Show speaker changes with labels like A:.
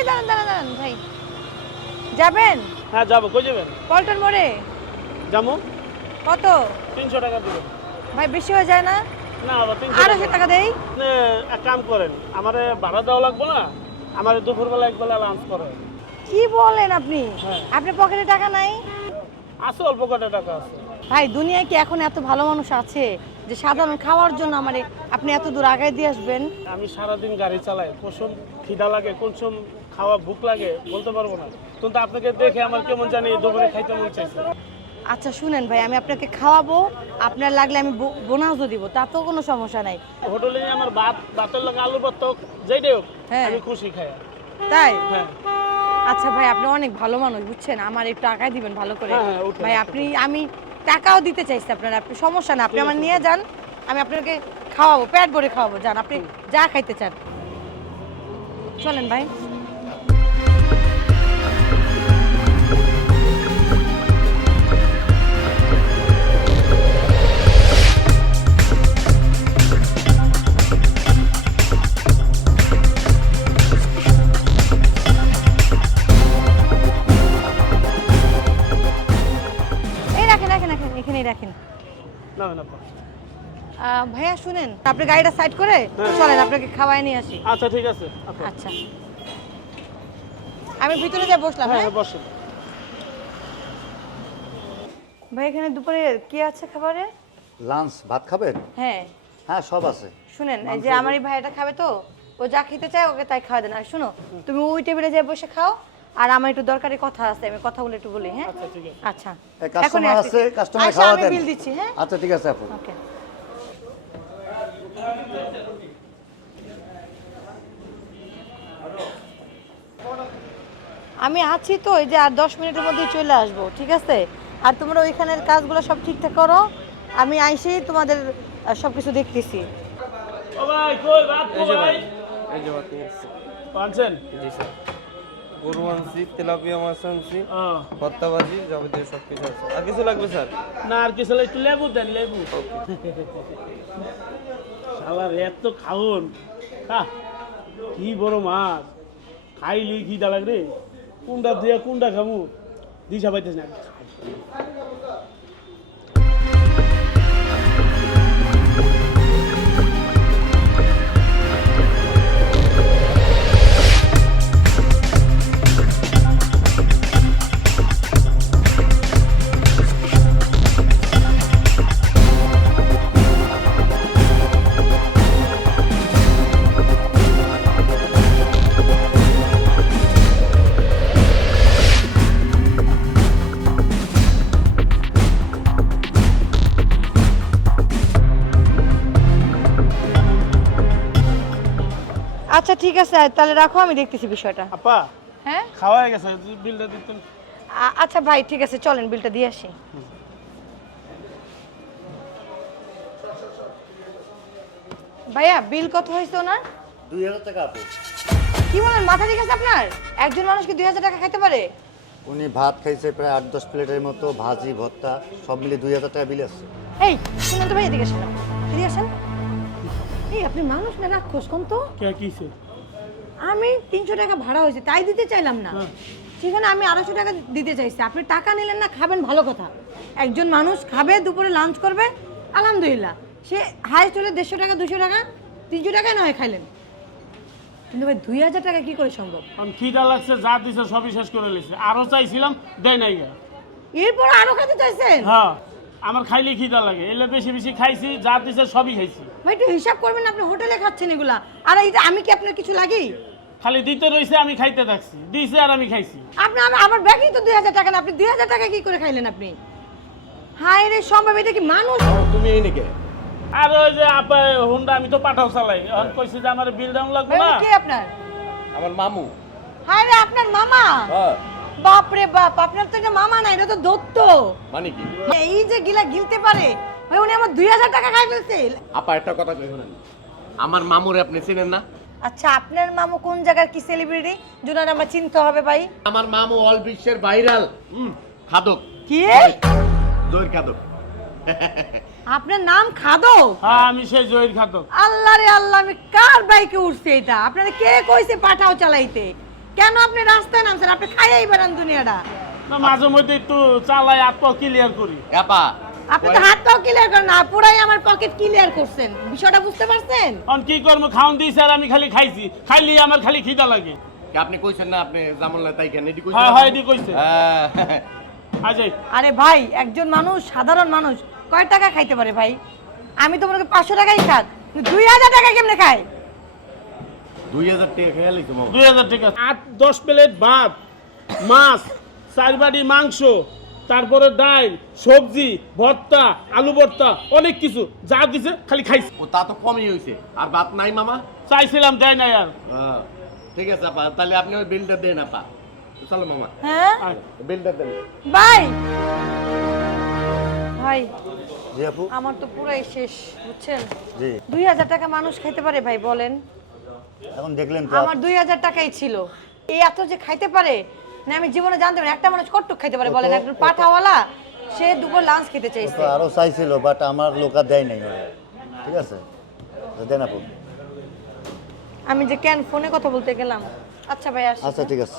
A: এই দাঁড়ান দাঁড়ান দাঁড়ান ভাই। যাবেন?
B: হ্যাঁ যাব। কই যাবেন?
A: পল্টন মোড়ে।
B: যাব?
A: কত?
B: তিনশো টাকা দেবেন
A: ভাই বেশি হয়ে যায় না?
B: না আবার তিনশো
A: আড়াইশো টাকা দেই।
B: আপনি এক কাম করেন আমার ভাড়া দেওয়া লাগবে না? আমার দুপুরবেলা একবেলা লাঞ্চ করে।
A: কি বলেন আপনি?
B: হ্যাঁ।
A: আপনার পকেটে টাকা নাই?
B: আছে অল্প কটা টাকা আছে।
A: ভাই দুনিয়ায় কি এখন এত ভালো মানুষ আছে যে সাধারণ খাওয়ার জন্য আমারে আপনি এত দূর আগায় দিয়ে আসবেন?
B: আমি সারাদিন গাড়ি চালাই কোন খিদা লাগে কোন সময় খাওয়া ভুক লাগে বলতে পারব না। কিন্তু আপনাকে দেখে আমার কেমন জানি দুপুরে খাইতে মন চাইছে।
A: আচ্ছা শুনেন ভাই আমি আপনাকে খাওয়াবো আপনার লাগলে আমি বোনাসও দিব তাতেও কোনো সমস্যা নাই।
B: হোটেলে আমার ভাত ভাতের লগে আলু ভর্তা হোক যেটাই হোক
A: হ্যাঁ।
B: আমি খুশি খাই।
A: তাই?
B: হ্যাঁ।
A: আচ্ছা ভাই আপনি অনেক ভালো মানুষ বুঝছেন? আমার একটু টাকাই দিবেন ভালো করে।
B: হ্যাঁ, হ্যাঁ,
A: ভাই আপনি আমি টাকাও দিতে চাইছি আপনার আপনি সমস্যা না আপনি আমার নিয়ে যান আমি আপনাকে খাওয়াবো পেট ভরে খাওয়াবো যান আপনি যা খাইতে চান। চলেন ভাই। রাখেন ভাইয়া শুনেন আপনি গাড়িটা সাইড করে
B: হ্যাঁ।
A: চলেন আপনাকে খাওয়াই নিয়ে আসি।
B: আচ্ছা ঠিক আছে আচ্ছা।
A: আমি ভিতরে যাই বসলাম
B: হ্যাঁ
A: হ্যাঁ?
B: বসুন।
A: ভাই এখানে দুপুরে কি আছে খাবারে?
C: লাঞ্চ ভাত খাবেন?
A: হ্যাঁ।
C: হ্যাঁ সব আছে।
A: শুনেন এই যে আমার এই ভাইটা খাবে তো ও যা খেতে চায় ওকে তাই খাওয়া দেন। আর শুনো তুমি ওই টেবিলে যেয়ে বসে খাও আর আমার একটু দরকারি কথা আছে আমি কথাগুলো একটু বলি হ্যাঁ?
B: আচ্ছা ঠিক আছে।
A: আচ্ছা।
C: কাস্টমার আছে কাস্টমার
A: আচ্ছা,
C: খাওয়া
A: আমি
C: দেন।
A: বিল দিচ্ছি হ্যাঁ?
C: আচ্ছা ঠিক আছে আপু।
A: ওকে আমি আছি তো এই যে আর দশ মিনিটের মধ্যে চলে আসব ঠিক আছে? আর তোমরা ওইখানের কাজগুলো সব ঠিকঠাক করো। আমি আইসেই তোমাদের আহ, সবকিছু দেখতেছি।
B: ও ভাই কই ভাত
D: এই যে এই যে জি স্যার। গরু আনছি তেলাপিয়া মাছ আনছি ভর্তা ভাজি যাবতীয় সব কিছু আছে। আর কিছু লাগবে স্যার?
B: না আর কিছু হলে একটু লেবু দেন লেবু। শালার এত খাওন। কি বড় মাছ। খাইলি কি দালাগ রে কুন্ডা দিয়া কুন্ডা খামু। দিশা পাইতেছ না।
A: আচ্ছা ঠিক আছে তাহলে রাখো আমি দেখতেছি বিষয়টা।
B: আপা
A: হ্যাঁ?
B: খাওয়া হয়ে গেছে বিলটা দিতেন।
A: আচ্ছা ভাই ঠিক আছে চলেন বিলটা দিয়ে আসি। ভাইয়া বিল কত হয়েছে ওনার?
C: দুই হাজার টাকা আপু।
A: কি বলেন মাথা ঠিক আছে আপনার? একজন মানুষ কি দুই হাজার টাকা খাইতে পারে?
C: উনি ভাত খাইছে প্রায় আট দশ প্লেটের মতো ভাজি ভর্তা সব মিলে দুই হাজার টাকা বিল আছে।
A: এই শুনুন তো ভাই এদিকে আসেন। এদিকে আসেন। এই আপনি মানুষ না রাক্ষস কোন তো।
B: কে কিছে
A: আমি তিনশো টাকা ভাড়া হয়েছে তাই দিতে চাইলাম না। সেখানে আমি আড়াইশো টাকা দিতে চাইছি। আপনি টাকা নিলেন না খাবেন ভালো কথা। একজন মানুষ খাবে দুপুরে লাঞ্চ করবে আলহামদুলিল্লাহ। সে হাইস্ট হলে দেড়শো টাকা দুশো টাকা তিনশো টাকায় নয় খাইলেন। কিন্তু ভাই দুই হাজার টাকা কি করে সম্ভব?
B: আমি খিদা লাগছে যা দিছে সবই শেষ করে লিছে আরও চাইছিলাম দেয় নাই
A: এরপর আরও খেতে চাইছেন?
B: হ্যাঁ। আমার খাইলে খিদা লাগে। এলে বেশি বেশি খাইছি যা দিছে সবই খাইছি।
A: ভাই একটু হিসাব করবেন আপনি হোটেলে খাচ্ছেন এগুলা। আর এইটা আমি কি আপনার কিছু লাগি?
B: খালি দিতে রইছে আমি খাইতে থাকছি। দিছে আর আমি খাইছি।
A: আপনি আমার আমার ব্যাগই তো দুই হাজার টাকা না আপনি দুই হাজার টাকা কি করে খাইলেন আপনি? হায় রে সম্ভব এটা কি মানুষ?
D: তুমি এই নাকি?
B: আর ওই যে আপা হুন্ডা আমি তো পাঠাও চালাই। এখন কইছে যে আমার বিল ডাউন লাগবে না।
A: কে আপনার?
D: আমার মামু।
A: হায় রে আপনার মামা?
D: হ্যাঁ।
A: বাপ রে বাপ আপনার তো এটা মামা না এটা তো দত্ত।
D: মানে কি?
A: এই যে গিলা গিলতে পারে ভাই উনি আমার দুই হাজার টাকা খাই ফেলছে।
D: আপা একটা কথা কই শুনেন আমার মামুরে আপনি চিনেন না?
A: আচ্ছা আপনার মামু কোন জায়গার কি সেলিব্রিটি জুনার আমার চিনতে হবে ভাই।
D: আমার মামু অল বিশ্বের ভাইরাল খাদক।
A: কি?
D: খাদক।
A: আপনার নাম খাদো
B: হ্যাঁ আমি সেই জয়ের খাতক
A: আল্লাহ রে আল্লাহ আমি কার বাইকে উঠছে এটা? আপনারা কে কইছে পাঠাও চালাইতে? কেন আপনি রাস্তায় নামছেন? আপনি খাইয়াই বেড়ান দুনিয়াটা।
B: না মাঝে মধ্যে একটু চালাই ক্লিয়ার করি।
D: আপা
A: আপনি তো হাত পাও ক্লিয়ার করেন না পুরাই আমার পকেট ক্লিয়ার করছেন। বিষয়টা বুঝতে পারছেন?
B: কি করব খাওন দিয়েছে আর আমি খালি খাইছি। খাইলে আমার খালি খিদা লাগে।
D: আপনি কইছেন না আপনি জামুল্লা তাই কেন? এটি
B: হ্যাঁ হ্যাঁ কইছে।
D: হ্যাঁ
B: আচ্ছা
A: আরে ভাই একজন মানুষ সাধারণ মানুষ কয় টাকা খাইতে পারে ভাই? আমি তো মনে করি পাঁচশো টাকাই খাক। দুই হাজার টাকা কেমনে খায়?
D: দুই হাজার টাকা খেয়াল হইছে
B: দুই হাজার টাকা। আট দশ প্লেট ভাত মাছ চার মাংস তারপরে ডাল সবজি ভর্তা আলু ভর্তা অনেক কিছু। যা দিছে খালি খাইছি।
D: ও তা তো কমই হইছে। আর ভাত নাই মামা?
B: চাইছিলাম দেয় নাই আর।
D: ঠিক আছে আপা তাহলে আপনি ওই বিলটা দেন আপা। চলো মামা।
A: হ্যাঁ?
D: বিলটা দেন।
A: ভাই! ভাই
C: জি আপু।
A: আমার তো পুরাই শেষ বুঝছেন?
C: জি।
A: দুই হাজার টাকা মানুষ খাইতে পারে ভাই বলেন।
C: এখন দেখলেন তো
A: আমার দুই হাজার টাকাই ছিল। এই এত যে খাইতে পারে না আমি জীবনে জানতে পারি একটা মানুষ কটুক খাইতে পারে বলেন। একজন পাঠাওয়ালা সে দুপুর লাঞ্চ খেতে চাইছে
C: তো আরও চাইছিল বাট আমার লোকা দেয় নাই। ওরা। ঠিক আছে? দেন আপু।
A: আমি যে কেন ফোনে কথা বলতে গেলাম। আচ্ছা ভাই
C: আচ্ছা ঠিক আছে।